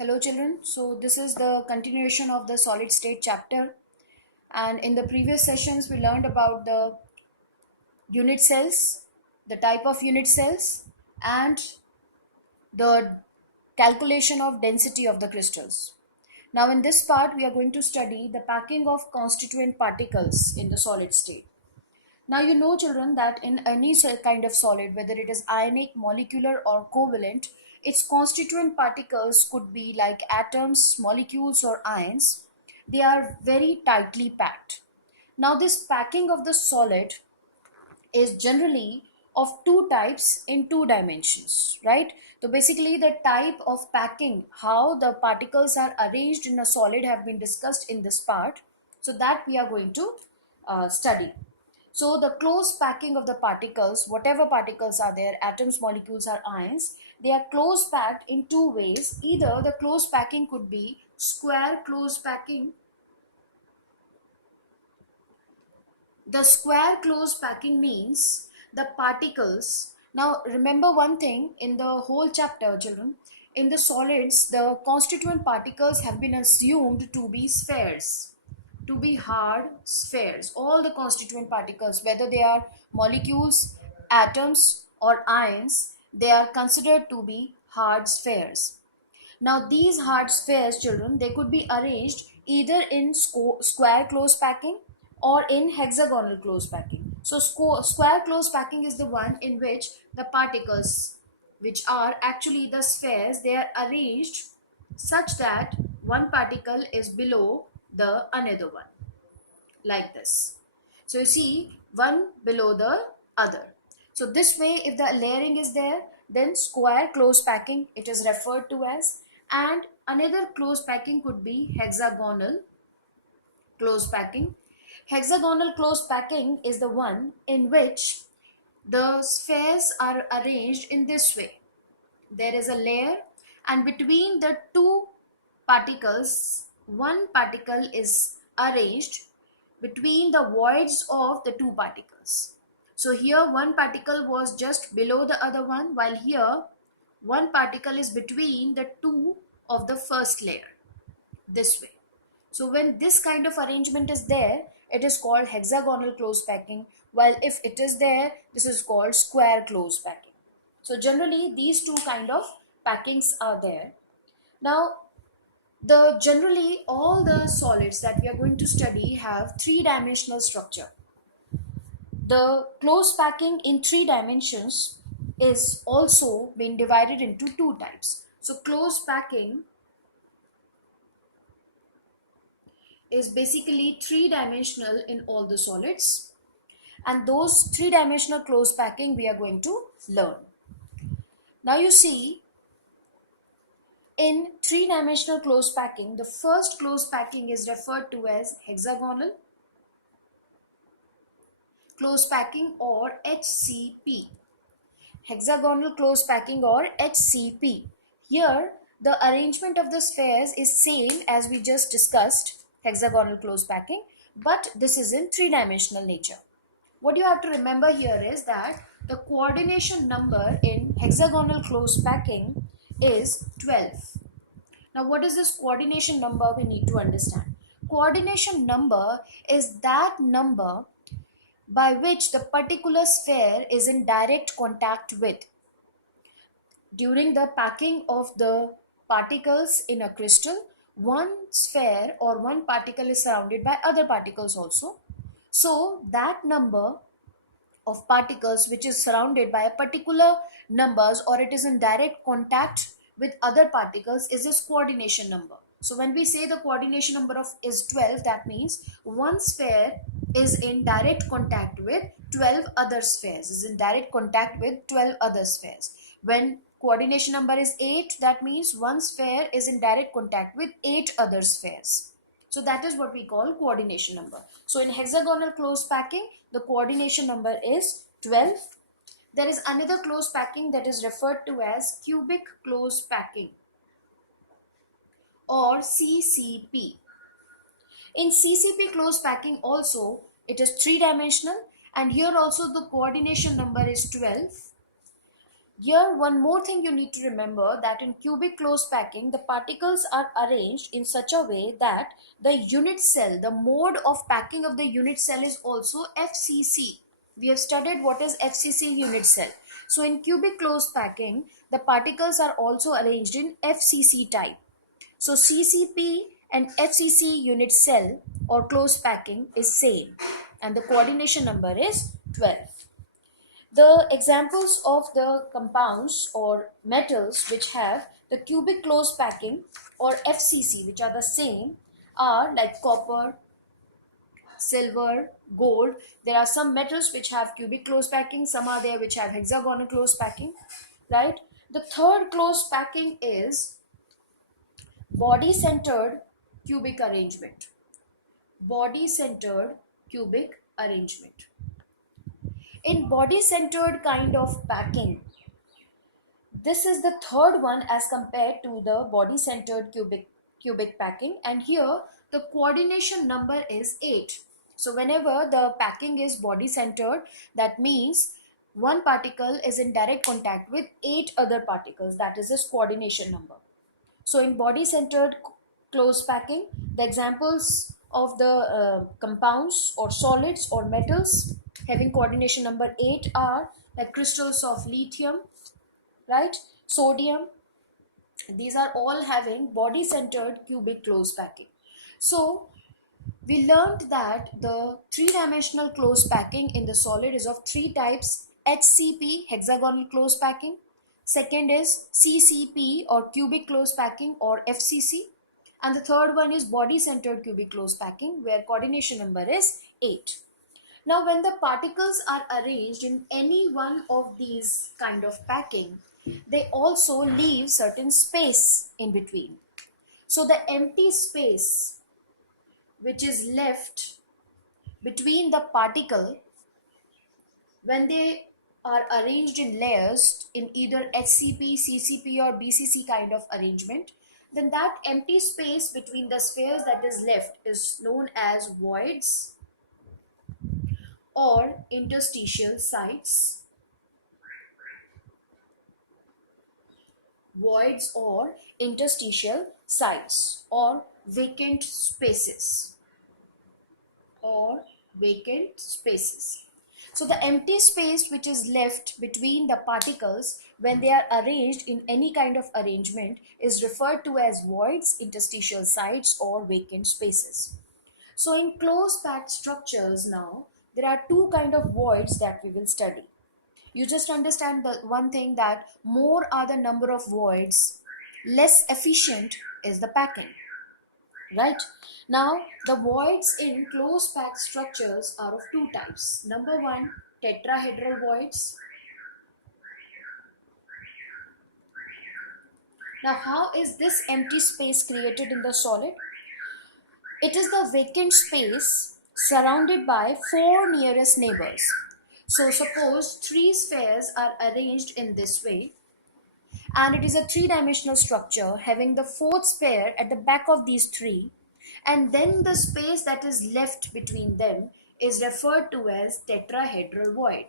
Hello children, so this is the continuation of the solid state chapter, and in the previous sessions we learned about the unit cells, the type of unit cells, and the calculation of density of the crystals. Now in this part we are going to study the packing of constituent particles in the solid state. Now you know children that in any kind of solid, whether it is ionic, molecular or covalent, its constituent particles could be like atoms, molecules or ions. They are very tightly packed. Now this packing of the solid is generally of two types in two dimensions, right? So basically the type of packing, how the particles are arranged in a solid have been discussed in this part. So that we are going to study. So the close packing of the particles, whatever particles are there, atoms, molecules or ions, they are close packed in two ways. Either the close packing could be square close packing. The square close packing means the particles. Now remember one thing in the whole chapter, children. In the solids, the constituent particles have been assumed to be spheres, to be hard spheres. All the constituent particles, whether they are molecules, atoms or ions, they are considered to be hard spheres. Now these hard spheres, children, they could be arranged either in square close packing or in hexagonal close packing. So square close packing is the one in which the particles, which are actually the spheres, they are arranged such that one particle is below the another one, like this. So you see, one below the other. So this way, if the layering is there, then square close packing it is referred to as, and another close packing could be hexagonal close packing. Hexagonal close packing is the one in which the spheres are arranged in this way. There is a layer, and between the two particles, one particle is arranged between the voids of the two particles. So here one particle was just below the other one, while here one particle is between the two of the first layer, this way. So when this kind of arrangement is there, it is called hexagonal close packing, while if it is there, this is called square close packing. So generally these two kind of packings are there. Now the generally all the solids that we are going to study have three-dimensional structure. The close packing in three dimensions is also been divided into two types. So close packing is basically three-dimensional in all the solids, and those three-dimensional close packing we are going to learn. Now you see, in three-dimensional close packing, the first close packing is referred to as hexagonal close packing or HCP. Hexagonal close packing or HCP. Here, the arrangement of the spheres is same as we just discussed, hexagonal close packing, but this is in three-dimensional nature. What you have to remember here is that the coordination number in hexagonal close packing is 12. Now, what is this coordination number we need to understand? Coordination number is that number by which the particular sphere is in direct contact with. During the packing of the particles in a crystal, one sphere or one particle is surrounded by other particles also. So that number of particles which is surrounded by a particular numbers, or it is in direct contact with other particles, is this coordination number. So when we say the coordination number of is 12, that means one sphere is in direct contact with 12 other spheres, is in direct contact with 12 other spheres. When coordination number is 8, that means one sphere is in direct contact with 8 other spheres. So that is what we call coordination number. So in hexagonal close packing, the coordination number is 12. There is another close packing that is referred to as cubic close packing or CCP. In CCP close packing also, it is three-dimensional, and here also the coordination number is 12. Here, one more thing you need to remember, that in cubic closed packing, the particles are arranged in such a way that the unit cell, the mode of packing of the unit cell is also FCC. We have studied what is FCC unit cell. So in cubic closed packing, the particles are also arranged in FCC type. So CCP and FCC unit cell or closed packing is same, and the coordination number is 12. The examples of the compounds or metals which have the cubic closed packing or FCC, which are the same, are like copper, silver, gold. There are some metals which have cubic closed packing, some are there which have hexagonal closed packing, right? The third closed packing is body centered cubic arrangement. Body centered cubic arrangement. In body centered kind of packing, this is the third one as compared to the body centered cubic packing, and here the coordination number is 8. So whenever the packing is body centered, that means one particle is in direct contact with 8 other particles, that is its coordination number. So in body centered closed packing, the examples of the compounds or solids or metals having coordination number 8 are like crystals of lithium, right? Sodium. These are all having body centered cubic closed packing. So we learned that the three-dimensional closed packing in the solid is of three types: HCP, hexagonal closed packing. Second is CCP or cubic closed packing or FCC. And the third one is body centered cubic closed packing, where coordination number is 8. Now, when the particles are arranged in any one of these kind of packing, they also leave certain space in between. So the empty space which is left between the particle when they are arranged in layers in either HCP, CCP or BCC kind of arrangement, then that empty space between the spheres that is left is known as voids or interstitial sites. Voids or interstitial sites or vacant spaces or vacant spaces. So the empty space which is left between the particles when they are arranged in any kind of arrangement is referred to as voids, interstitial sites or vacant spaces. So in close packed structures now, there are two kind of voids that we will study. You just understand the one thing, that more are the number of voids, less efficient is the packing, right? Now the voids in close packed structures are of two types. Number one, tetrahedral voids. Now how is this empty space created in the solid? It is the vacant space surrounded by four nearest neighbors. So suppose three spheres are arranged in this way, and it is a three-dimensional structure having the fourth sphere at the back of these three, and then the space that is left between them is referred to as tetrahedral void.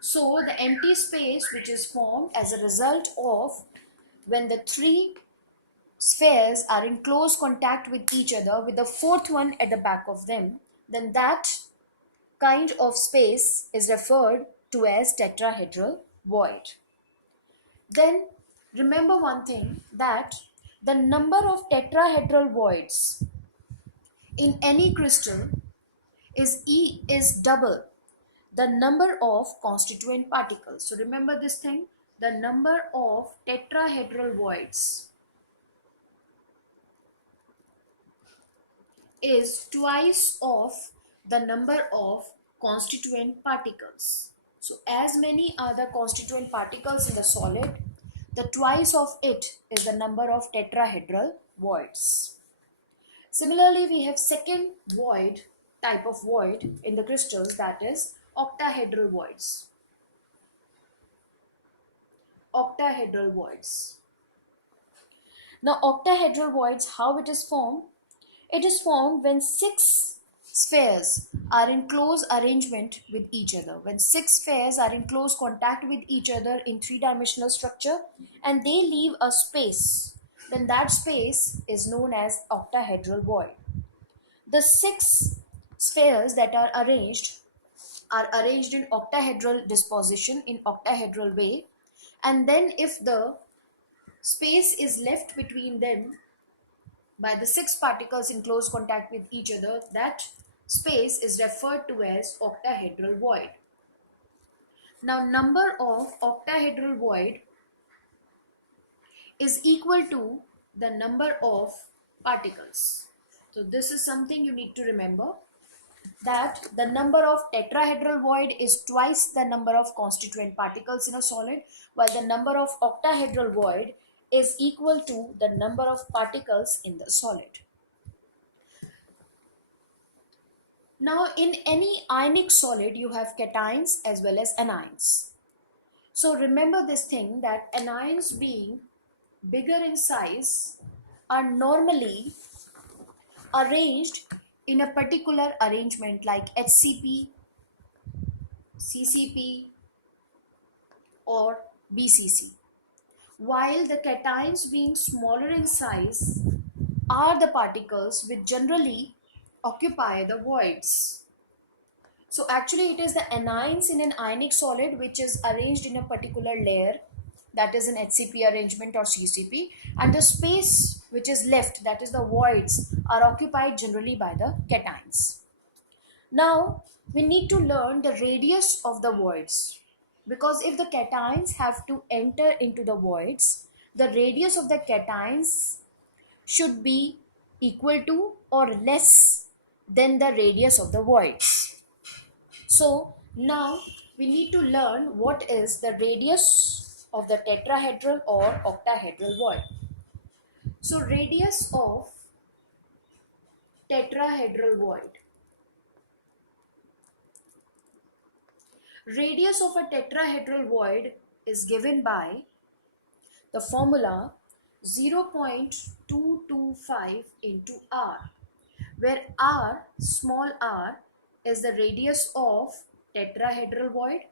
So the empty space which is formed as a result of when the three spheres are in close contact with each other with the fourth one at the back of them, then that kind of space is referred to as tetrahedral void. Then remember one thing, that the number of tetrahedral voids in any crystal is double the number of constituent particles. So remember this thing, the number of tetrahedral voids is twice of the number of constituent particles. So as many are the constituent particles in the solid, the twice of it is the number of tetrahedral voids. Similarly, we have second void, type of void in the crystals, that is octahedral voids. Octahedral voids. Now octahedral voids, how it is formed? It is formed when six spheres are in close arrangement with each other, when six spheres are in close contact with each other in three-dimensional structure and they leave a space, then that space is known as octahedral void. The six spheres that are arranged in octahedral disposition in octahedral way, and then if the space is left between them by the six particles in close contact with each other, that space is referred to as octahedral void. Now, number of octahedral void is equal to the number of particles. So this is something you need to remember, that the number of tetrahedral void is twice the number of constituent particles in a solid, while the number of octahedral void is equal to the number of particles in the solid. Now, in any ionic solid, you have cations as well as anions. So remember this thing, that anions being bigger in size are normally arranged in a particular arrangement like HCP, CCP or BCC, while the cations being smaller in size are the particles which generally occupy the voids. So actually it is the anions in an ionic solid which is arranged in a particular layer, that is an HCP arrangement or CCP, and the space which is left, that is the voids, are occupied generally by the cations. Now we need to learn the radius of the voids, because if the cations have to enter into the voids, the radius of the cations should be equal to or less than the radius of the voids. So now we need to learn what is the radius of the tetrahedral or octahedral void. So radius of tetrahedral void. Radius of a tetrahedral void is given by the formula 0.225 into r, where r, small r, is the radius of tetrahedral void,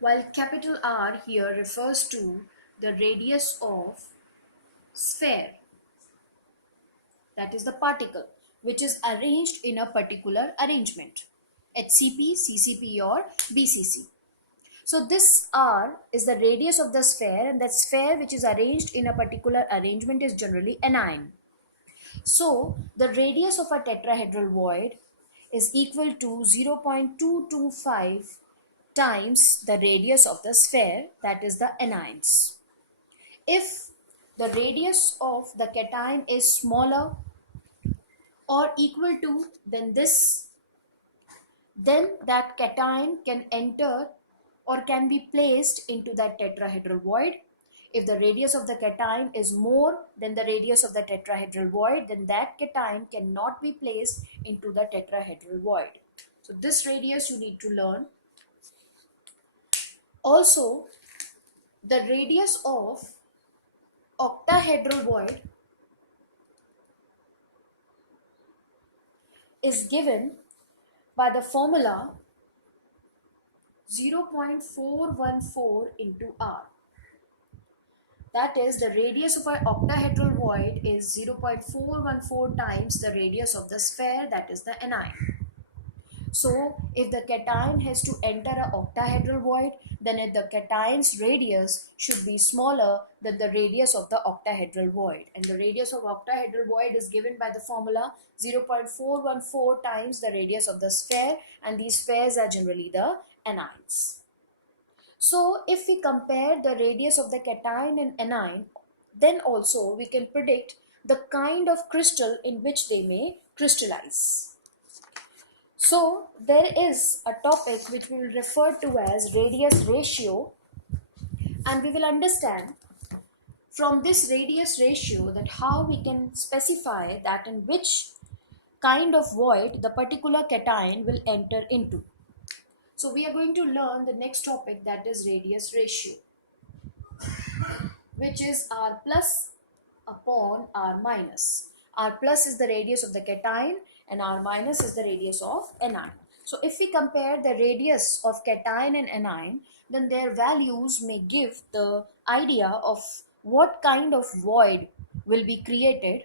while capital R here refers to the radius of sphere, that is the particle, which is arranged in a particular arrangement, HCP, CCP or BCC. So this R is the radius of the sphere, and that sphere which is arranged in a particular arrangement is generally anion. So the radius of a tetrahedral void is equal to 0.225 times the radius of the sphere, that is the anions. If the radius of the cation is smaller or equal to then that cation can enter or can be placed into that tetrahedral void. If the radius of the cation is more than the radius of the tetrahedral void, then that cation cannot be placed into the tetrahedral void. So this radius you need to learn. Also, the radius of octahedral void is given by the formula 0.414 into r. That is, the radius of an octahedral void is 0.414 times the radius of the sphere, that is the anion. So if the cation has to enter an octahedral void, then the cation's radius should be smaller than the radius of the octahedral void. And the radius of octahedral void is given by the formula 0.414 times the radius of the sphere, and these spheres are generally the anions. So if we compare the radius of the cation and anion, then also we can predict the kind of crystal in which they may crystallize. So there is a topic which we will refer to as radius ratio, and we will understand from this radius ratio that how we can specify that in which kind of void the particular cation will enter into. So we are going to learn the next topic, that is radius ratio, which is r plus upon r minus. R plus is the radius of the cation and R minus is the radius of anion. So if we compare the radius of cation and anion, then their values may give the idea of what kind of void will be created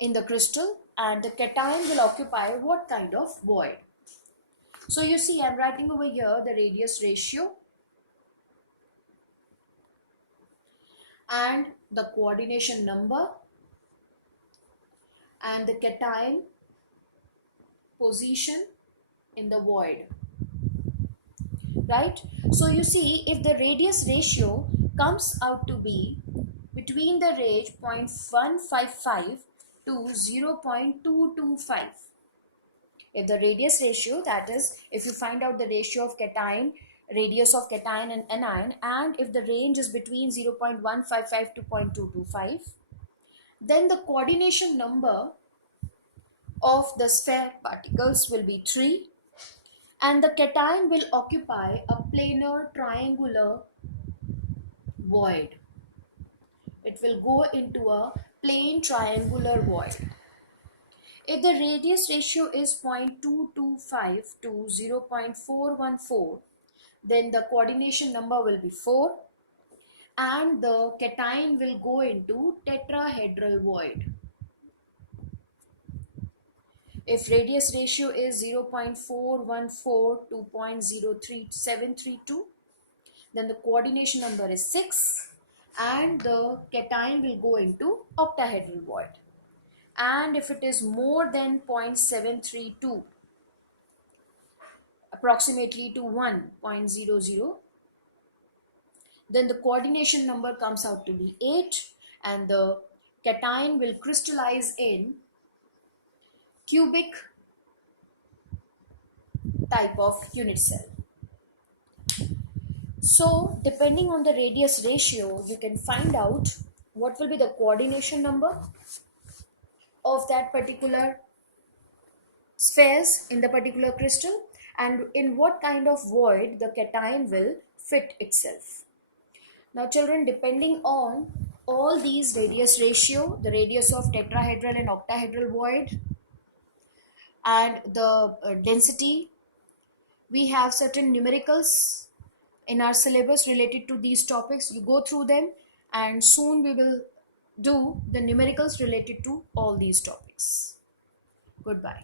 in the crystal, and the cation will occupy what kind of void. So you see, I'm writing over here the radius ratio and the coordination number and the cation position in the void, right? So you see, if the radius ratio comes out to be between the range 0.155 to 0.225, if the radius ratio, that is, if you find out the ratio of cation, radius of cation and anion, and if the range is between 0.155 to 0.225, then the coordination number of the sphere particles will be 3, and the cation will occupy a planar triangular void. It will go into a plane triangular void. If the radius ratio is 0.225 to 0.414, then the coordination number will be 4 and the cation will go into tetrahedral void. If radius ratio is 0.414 to 0.03732, then the coordination number is 6 and the cation will go into octahedral void. And if it is more than 0.732, approximately to 1.00, then the coordination number comes out to be 8 and the cation will crystallize in cubic type of unit cell. So depending on the radius ratio, you can find out what will be the coordination number of that particular spheres in the particular crystal and in what kind of void the cation will fit itself. Now children, depending on all these radius ratio, the radius of tetrahedral and octahedral void and the density, we have certain numericals in our syllabus related to these topics. You go through them and soon we will do the numericals related to all these topics. Goodbye.